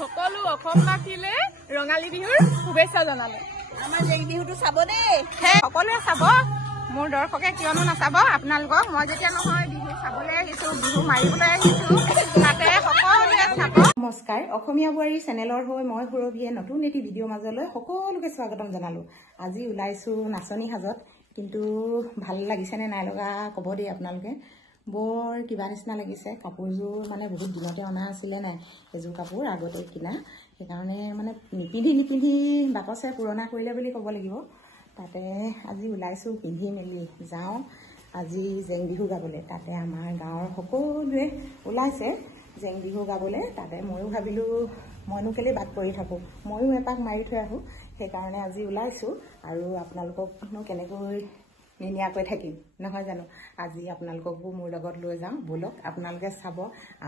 সকলো অসমবাসীলে ৰঙালী বিহুৰ শুভেচ্ছা জনালো। আমাৰ জেং বিহুটো চাব দেই, সকলোৱে চাব, মোৰ দৰ্শকে কিয়নো নাচাব আপোনালোকক। মই যেতিয়া নহয় বিহু চাবলৈ আহিছো, বিহু মাৰিবলৈ আহিছো, তাতে সকলোৱে চাব। নমস্কাৰ, অসমীয়া বোৱাৰী চেনেলৰ হৈ মই সুৰভিয়ে নতুন এটি ভিডিঅ' মাজলৈ সকলোকে স্বাগতম জনালো। আজি ওলাইছো নাচনী সাজত, কিন্তু ভাল লাগিছেনে নাই লগা ক'ব দেই আপোনালোকে। বৰ কিবা নিচিনা লাগিছে। কাপোৰযোৰ মানে বহুত দিনতে অনা আছিলে নাই, এযোৰ কাপোৰ আগতে কিনা, সেইকাৰণে মানে নিপিন্ধি বাকচে পুৰণা কৰিলে বুলি ক'ব লাগিব। তাতে আজি ওলাইছো, পিন্ধি মেলি যাওঁ আজি জেং বিহু গাবলৈ। তাতে আমাৰ গাঁৱৰ সকলোৱে ওলাইছে জেং বিহু গাবলৈ। তাতে ময়ো ভাবিলোঁ মইনো কেলৈ বাট পৰি থাকোঁ, ময়ো এপাক মাৰি থৈ আহোঁ। সেইকাৰণে আজি ওলাইছোঁ আৰু আপোনালোককনো কেনেকৈ নিনিয়াকৈ থাকিম নহয় জানো। আজি আপোনালোককো মোৰ লগত লৈ যাওঁ, ব'লক আপোনালোকে চাব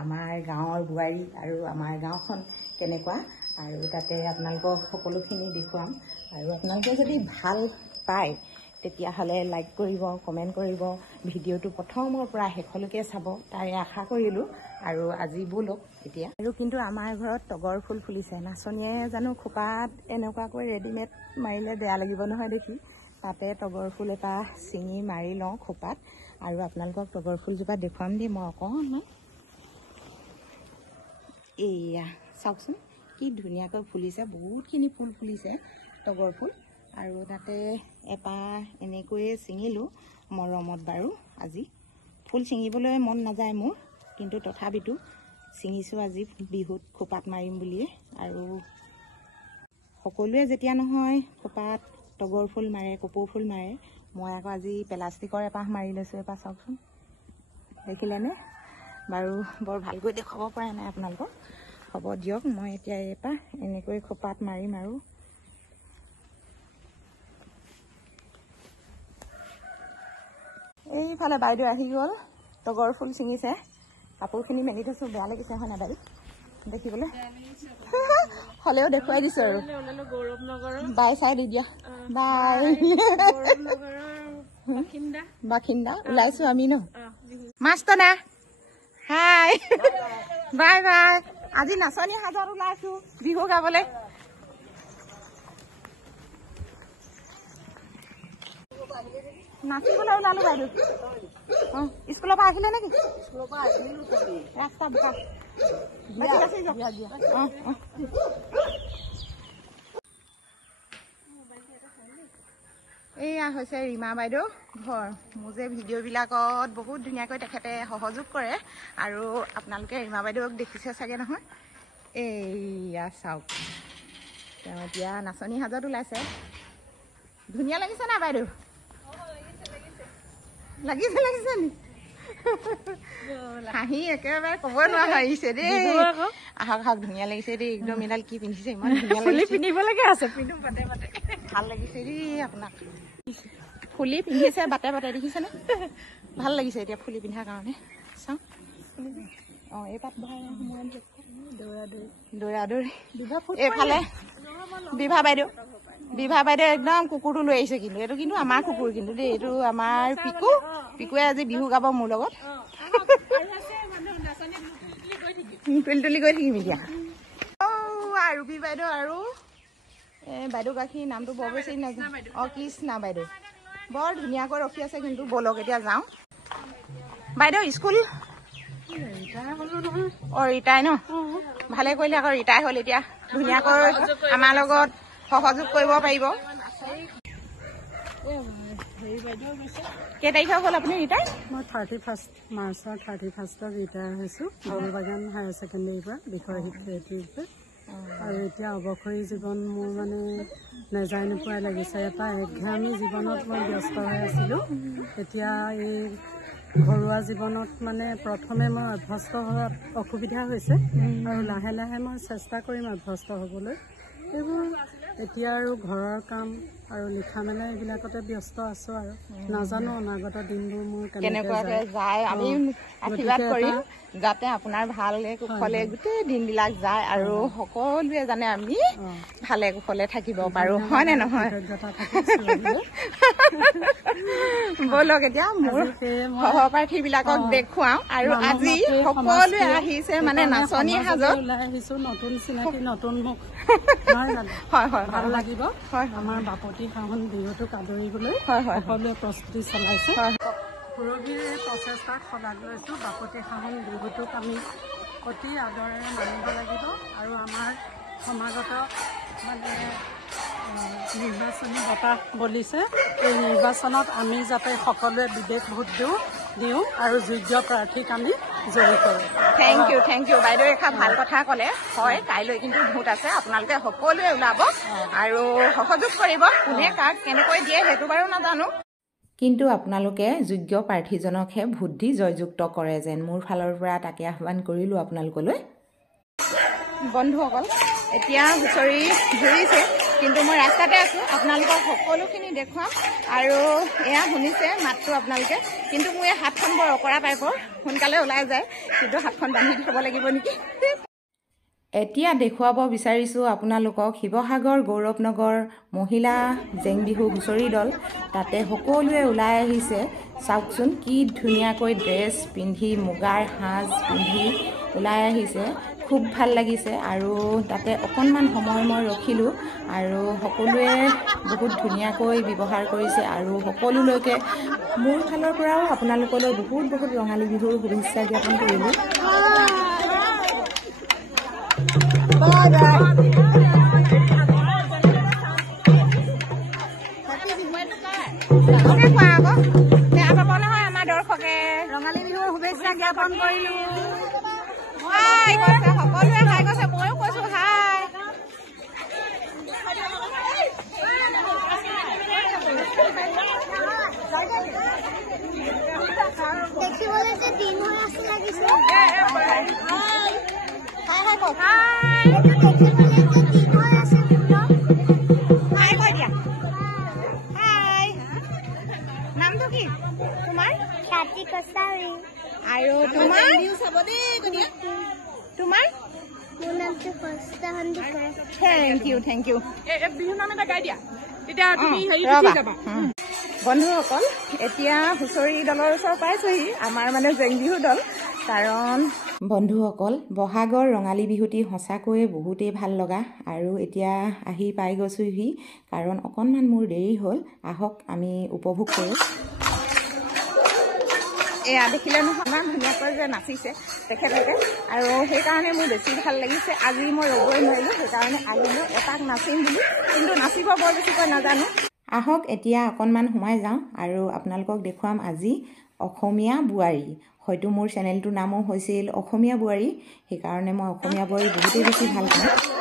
আমাৰ গাঁৱৰ বোৱাৰী আৰু আমাৰ গাঁওখন কেনেকুৱা, আৰু তাতে আপোনালোকক সকলোখিনি দেখুৱাম। আৰু আপোনালোকে যদি ভাল পায় তেতিয়াহ'লে লাইক কৰিব, কমেণ্ট কৰিব, ভিডিঅ'টো প্ৰথমৰ পৰা শেষলৈকে চাব, তাৰে আশা কৰিলোঁ। আৰু আজি ব'লক এতিয়া। আৰু কিন্তু আমাৰ ঘৰত তগৰ ফুল ফুলিছে। নাচনীয়ে জানো খোপাত এনেকুৱাকৈ ৰেডিমেড মাৰিলে বেয়া লাগিব নহয় দেখি। তাতে তগৰ ফুল এটা ছিঙি মাৰি লওঁ খোপাত, আৰু আপোনালোকক তগৰ ফুলজোপা দেখুৱাম দেই মই অকণমান। এয়া চাওকচোন কি ধুনীয়াকৈ ফুলিছে, বহুতখিনি ফুল ফুলিছে তগৰ ফুল। আৰু তাতে এপাহ এনেকৈয়ে ছিঙিলোঁ মৰমত। বাৰু আজি ফুল ছিঙিবলৈ মন নাযায় মোৰ, কিন্তু তথাপিতো ছিঙিছোঁ আজি বিহুত খোপাত মাৰিম বুলিয়ে। আৰু সকলোৱে যেতিয়া নহয় খোপাত তগৰ ফুল মাৰে, কপৌ ফুল মাৰে, মই আকৌ আজি প্লাষ্টিকৰ এপাহ মাৰি লৈছোঁ। এপাহ চাওকচোন, দেখিলেনে? বাৰু বৰ ভালকৈ দেখুৱাব পৰা নাই আপোনালোকক, হ'ব দিয়ক। মই এতিয়া এপাহ এনেকৈ খোপাত মাৰিম। আৰু এইফালে বাইদেউ আহি গ'ল, তগৰ ফুল ছিঙিছে। কাপোৰখিনি মেলি থৈছোঁ, বেয়া লাগিছে হয় নাই বাইদেউ দেখিবলৈ? হ'লেও দেখুৱাই দিছোঁ আৰু বাই চাই দি দিয়া। বাই বাসিন্দা ওলাইছোঁ আমি ন মাষ্টনা। হাই বাই বাই। আজি নাচনী সাজত ওলাইছোঁ বিহু গাবলৈ। নাচিবলৈ ওলালোঁ বাইদেউ। অঁ, স্কুলৰ পৰা আহিলে নেকি? ৰাস্তা বোকা। এয়া হৈছে ৰীমা বাইদেউ ঘৰ। মোৰ যে ভিডিঅ'বিলাকত বহুত ধুনীয়াকৈ তেখেতে সহযোগ কৰে, আৰু আপোনালোকে ৰীমা বাইদেউক দেখিছে চাগে নহয়। এইয়া চাওক, তেওঁ এতিয়া নাচনী সাজত ওলাইছে। ধুনীয়া লাগিছে নাই বাইদেউ? লাগিছে নি? হাঁহি একেবাৰে ক'বই নোৱাৰা আহিছে দেই। আহক আহক, ধুনীয়া লাগিছে দেই একদম। এডাল কি পিন্ধিছে, ইমান ধুনীয়া লাগিছে। পিন্ধিব লাগে আছে, পিন্ধো বাটে বাটে। ভাল লাগিছে দেই আপোনাক। ফুলি পিন্ধিছে বাটে বাটে, দেখিছেনে? ভাল লাগিছে এতিয়া ফুলি পিন্ধাৰ কাৰণে। চাওঁ অঁ, এই পাত বহাই দৌৰা দৌৰি। এইফালে বিভা বাইদেউ একদম কুকুৰটো লৈ আহিছে। কিন্তু এইটো কিন্তু আমাৰ কুকুৰ কিন্তু দেই, এইটো আমাৰ পিকুৱে আজি বিহু গাব মোৰ লগত। তুলি গৈ থাকিম এতিয়া। অঁ, ৰুবি বাইদেউ আৰু বাইদেউ গাখীৰ নামটো বৰ বেছি নাজানো। অঁ, কৃষ্ণা বাইদেউ বৰ ধুনীয়াকৈ ৰখি আছে। কিন্তু ব'লক এতিয়া যাওঁ। বাইদেউ স্কুল অঁ ৰিটায়াৰ ন? ভালে কৰিলে আকৌ ৰিটায়াৰ হ'ল, এতিয়া ধুনীয়াকৈ আমাৰ লগত সহযোগ কৰিব পাৰিব। কেই তাৰিখে হ'ল আপুনি ৰিটায়াৰ? মই 31 মাৰ্চৰ 31ত ৰিটায়াৰ হৈছোঁ বাগান হায়াৰ ছেকেণ্ডেৰীৰ পৰা, বিষয় শিক্ষয়িত্ৰীৰ পৰা। আৰু এতিয়া অৱসৰী জীৱন মোৰ মানে নেজাই নোপোৱাই লাগিছে। এটা একঘামী জীৱনত মই ব্যস্ত হৈ আছিলোঁ। এতিয়া এই ঘৰুৱা জীৱনত মানে প্ৰথমে মই অভ্যস্ত হোৱাত অসুবিধা হৈছে, আৰু লাহে লাহে মই চেষ্টা কৰিম অভ্যস্ত হ'বলৈ। এইবোৰ এতিয়া আৰু ঘৰৰ কাম আৰু লিখা মেলা এইবিলাকতে ব্যস্ত আছো আৰু নাজানো অনাগত দিনবোৰ মোৰ কেনেকুৱাকে যায় আমি আশীৰ্বাদ কৰিম যাতে আপোনাৰ ভালে কুশলে গোটেই দিনবিলাক যায় আৰু সকলোৱে জানে আমি ভালে কুশলে থাকিব পাৰো হয় নে নহয় বলক এতিয়া মোৰ সহপাঠী বিলাকক দেখুৱাও আৰু আজি সকলোৱে আহিছে মানে নাচনী সাজত ওলাই আহিছো নতুন চিনাকি নতুন মুখ হয় হয় ভাল লাগিব আমাৰ বাপতি সাহন বিহুটোক আদৰিবলৈ সকলোৱে প্ৰস্তুতি চলাইছে সুৰভীৰ প্ৰচেষ্টাক শলাগ লৈছো বাপতি সাহন বিহুটোক আমি অতি আদৰেৰে মানিব লাগিব আৰু আমাৰ সমাগত মানে নিৰ্বাচনী বতাহ বলিছে এই নিৰ্বাচনত আমি যাতে সকলোৱে বিবেক ভোট দিওঁ আৰু যোগ্য প্ৰাৰ্থীক আমি জয়ী কৰোঁ থেংক ইউ বাইদেউ এষাৰ ভাল কথা ক'লে হয় কাইলৈ কিন্তু ভোট আছে আপোনালোকে সকলোৱে ওলাব আৰু সহযোগ কৰিব কোনে কাক কেনেকৈ দিয়ে সেইটো বাৰু নাজানো কিন্তু আপোনালোকে যোগ্য প্ৰাৰ্থীজনকহে ভোট দি জয়যুক্ত কৰে যেন মোৰ ফালৰ পৰা তাকে আহ্বান কৰিলোঁ আপোনালোকলৈ বন্ধুসকল এতিয়া হুঁচৰি ঘূৰিছে কিন্তু মই ৰাস্তাতে আছো আপোনালোকক সকলোখিনি দেখুৱাম আৰু এয়া শুনিছে মাতটো আপোনালোকে কিন্তু মোৰ এই হাতখন বৰ অকৰা টাইপৰ সোনকালে ওলাই যায় কিন্তু হাতখন বান্ধি থ'ব লাগিব নেকি এতিয়া দেখুৱাব বিচাৰিছোঁ আপোনালোকক শিৱসাগৰ গৌৰৱনগৰ মহিলা জেং বিহু হুঁচৰি দল তাতে সকলোৱে ওলাই আহিছে চাওকচোন কি ধুনীয়াকৈ ড্ৰেছ পিন্ধি মুগাৰ সাজ পিন্ধি ওলাই আহিছে খুব ভাল লাগিছে আৰু তাতে অকণমান সময় মই ৰখিলোঁ আৰু সকলোৱে বহুত ধুনীয়াকৈ ব্যৱহাৰ কৰিছে আৰু সকলোলৈকে মোৰ ফালৰ পৰাও আপোনালোকলৈ বহুত বহুত ৰঙালী বিহুৰ শুভেচ্ছা জ্ঞাপন কৰিলোঁ আমাৰ দৰ্শকে ৰঙালী বিহুৰ শুভেচ্ছা জ্ঞাপন কৰিলো হাই কৈছে সকলোৱে হাই কৈছে ময়ো কৈছো হাই দেখিবলৈ যে দিন হৈ আছে লাগিছে নামটো কি তোমাৰ কাটি কছাৰী আৰু তোমাৰ তোমাৰ মোৰ নামটো কস্তা সন্দিকৰ থেংক ইউ বিহু নাম এটা গাই দিয়া তেতিয়া তুমি বন্ধুসকল এতিয়া হুঁচৰি দলৰ ওচৰ পাইছোহি আমাৰ মানে জেং বিহু দল কাৰণ বন্ধুসকল বহাগৰ ৰঙালী বিহুটি সঁচাকৈয়ে বহুতেই ভাল লগা আৰু এতিয়া আহি পাই গৈছোহি কাৰণ অকণমান মোৰ দেৰি হ'ল আহক আমি উপভোগ কৰোঁ এয়া দেখিলে নহয় ইমান ধুনীয়াকৈ যে নাচিছে তেখেতলোকে আৰু সেইকাৰণে মোৰ বেছি ভাল লাগিছে আজি মই ৰ'বই নোৱাৰিলোঁ সেইকাৰণে আহিলোঁ এপাক নাচিম বুলি কিন্তু নাচিব বৰ বেছিকৈ নাজানো আহক এতিয়া অকণমান সোমাই যাওঁ আৰু আপোনালোকক দেখুৱাম আজি অসমীয়া বোৱাৰী হয়তো মোৰ চেনেলটোৰ নামো হৈছিল অসমীয়া বোৱাৰী সেইকাৰণে মই অসমীয়া বোৱাৰী বহুতেই বেছি ভাল পাওঁ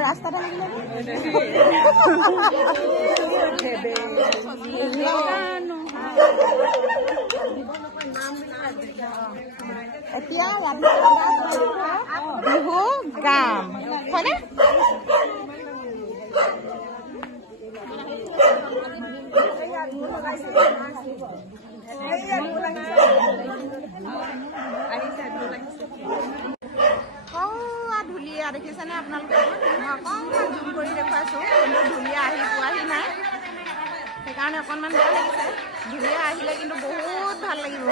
ৰাস্তাতে এতিয়া বিহু গাম হয়নে ধুলীয়া দেখিছেনে আপোনালোকে মই অকণমান জুম কৰি দেখুৱাইছোঁ কিন্তু ধুলীয়া আহি পোৱাহি নাই সেইকাৰণে অকণমান বেয়া লাগিছে ধুলীয়া আহিলে কিন্তু বহুত ভাল লাগিব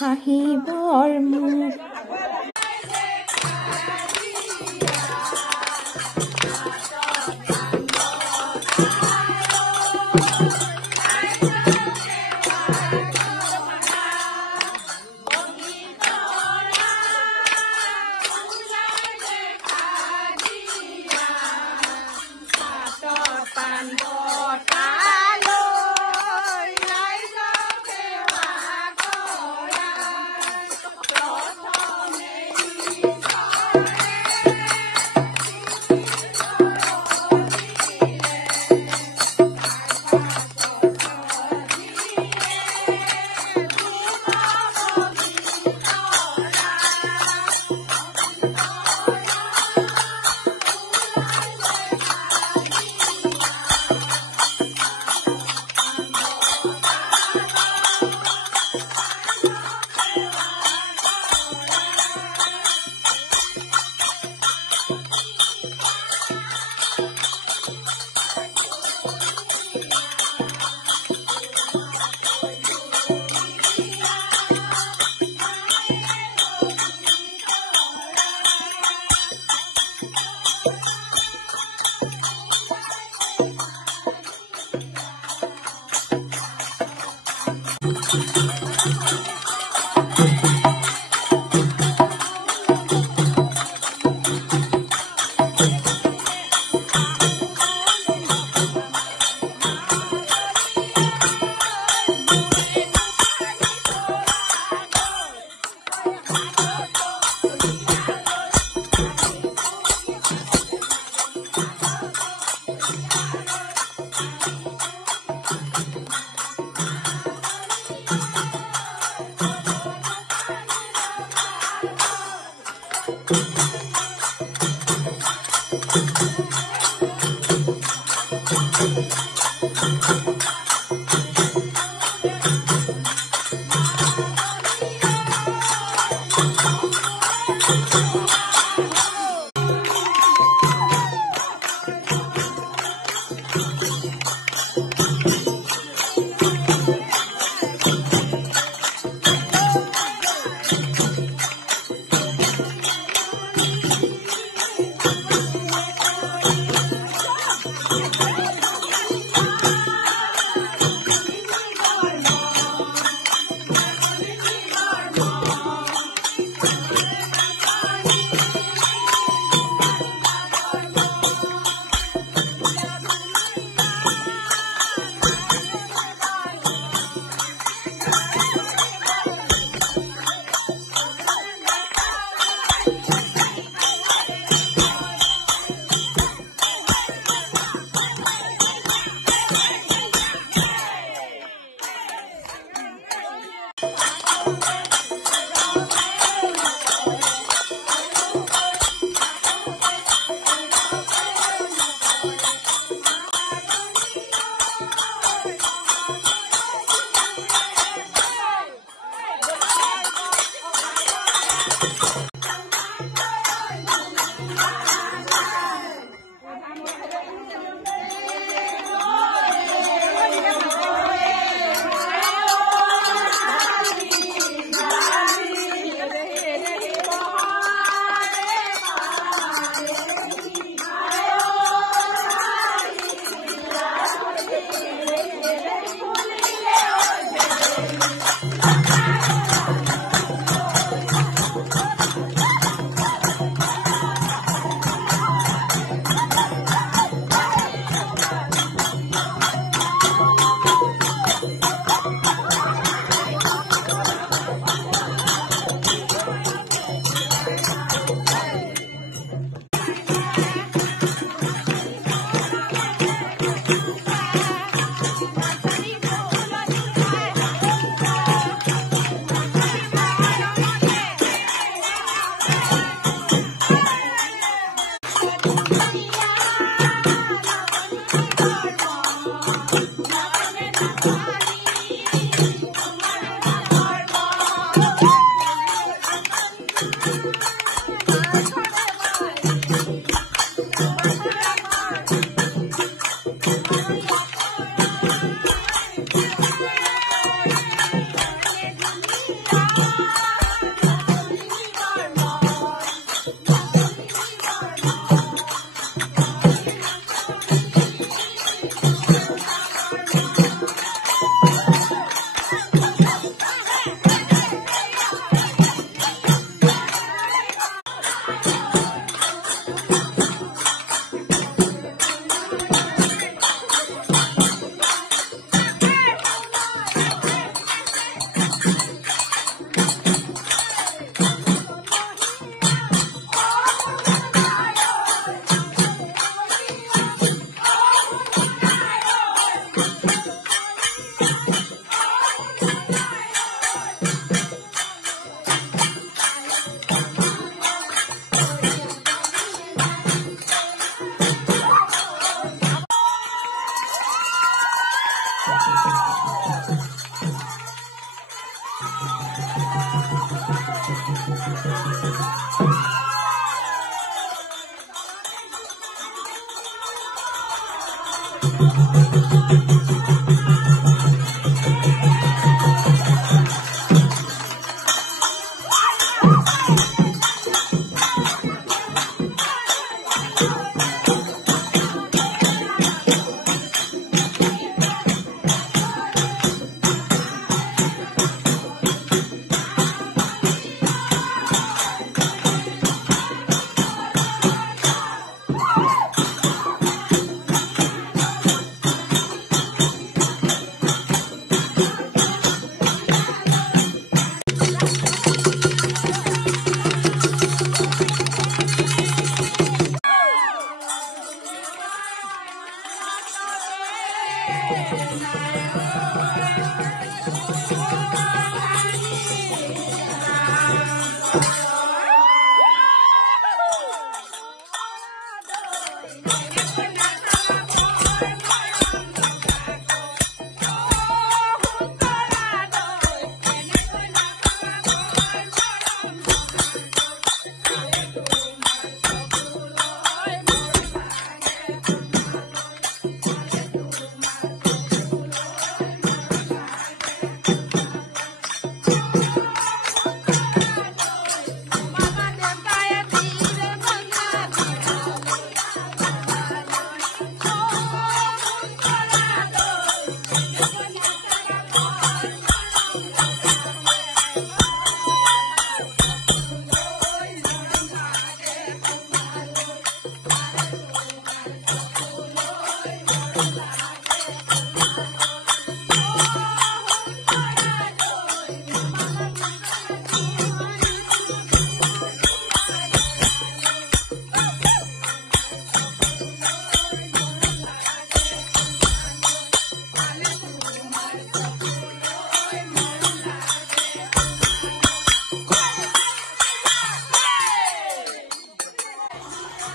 হাঁহিবৰ মুখ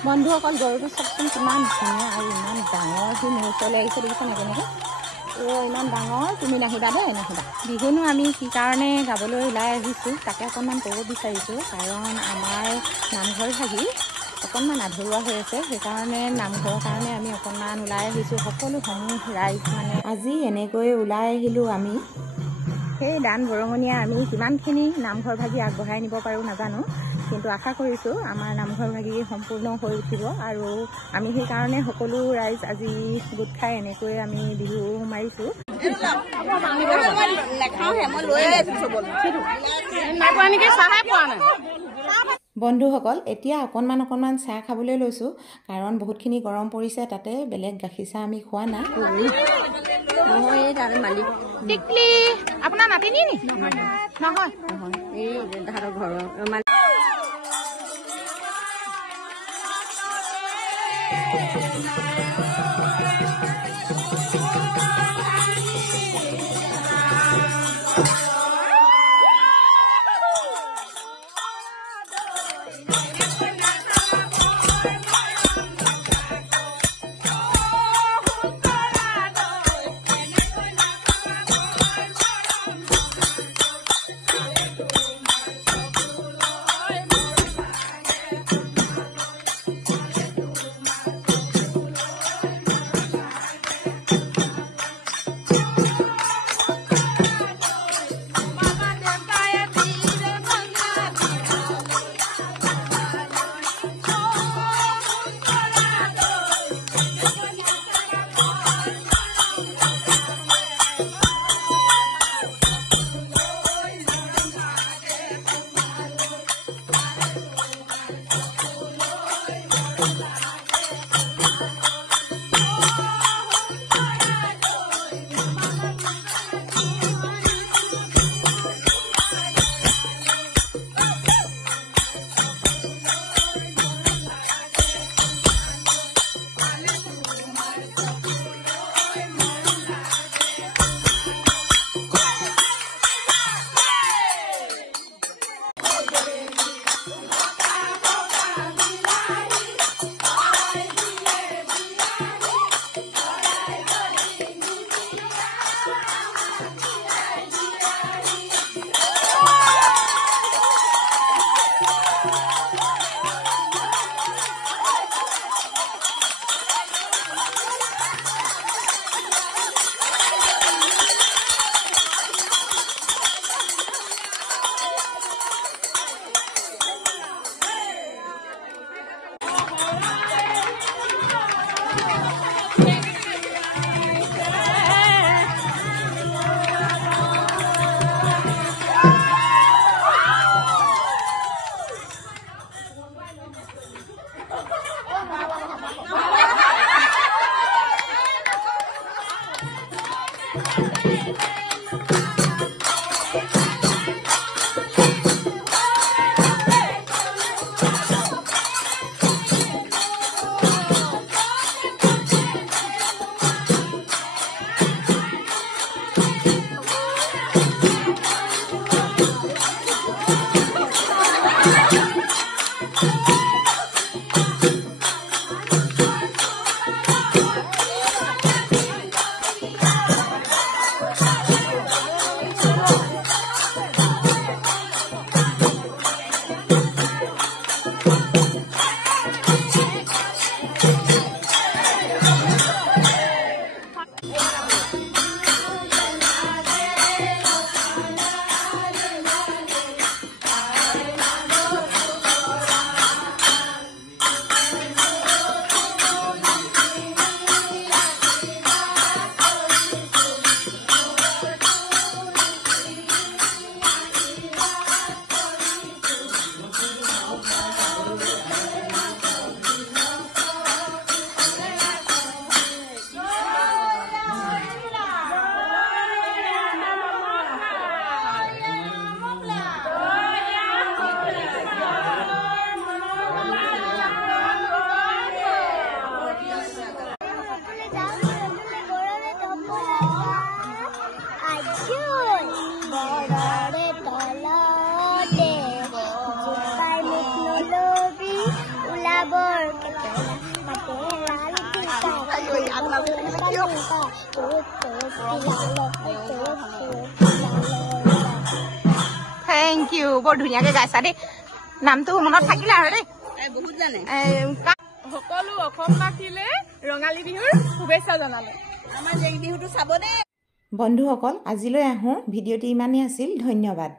বন্ধুসকল গৰুটো চাওকচোন কিমান ধুনীয়া আৰু ইমান ডাঙৰ। সি মোৰ ওচৰলৈ আহিছে দেখিছেনে কেনেকৈ? ইমান ডাঙৰ, তুমি নাহিবা দেই, নাহিবা। বিহুনো আমি কি কাৰণে গাবলৈ ওলাই আহিছোঁ তাকে অকণমান ক'ব বিচাৰিছোঁ। কাৰণ আমাৰ নামঘৰ ভাগি অকণমান আধৰুৱা হৈ আছে, সেইকাৰণে নামঘৰৰ কাৰণে আমি অকণমান ওলাই আহিছোঁ। সকলো সমূহ ৰাইজ মানে আজি এনেকৈ ওলাই আহিলোঁ আমি। সেই দান বৰঙণিয়ে আমি কিমানখিনি নামঘৰ ভাগি আগবঢ়াই নিব পাৰোঁ নাজানো, কিন্তু আশা কৰিছোঁ আমাৰ নামঘৰ ভাগি সম্পূৰ্ণ হৈ উঠিব। আৰু আমি সেইকাৰণে সকলো ৰাইজ আজি গোট খাই এনেকৈ আমি বিহু মাৰিছোঁ। বন্ধুসকল এতিয়া অকণমান চাহ খাবলৈ লৈছোঁ, কাৰণ বহুতখিনি গৰম পৰিছে। তাতে বেলেগ গাখীৰ চাহ আমি খোৱা নাই। টিকলি আপোনাৰ নাতিনি নি? নহয়, এই তাহাঁতৰ ঘৰৰ থেংক ইউ বৰ ধুনীয়াকে গাইছা দেই নামটো মনত থাকিলে আৰু দেই বহুত জানে সকলো অসমবাসীলে ৰঙালী বিহুৰ শুভেচ্ছা জনালো আমাৰ জেং বিহুটো চাব দেই বন্ধুসকল আজিলৈ আহোঁ ভিডিঅ'টি ইমানেই আছিল ধন্যবাদ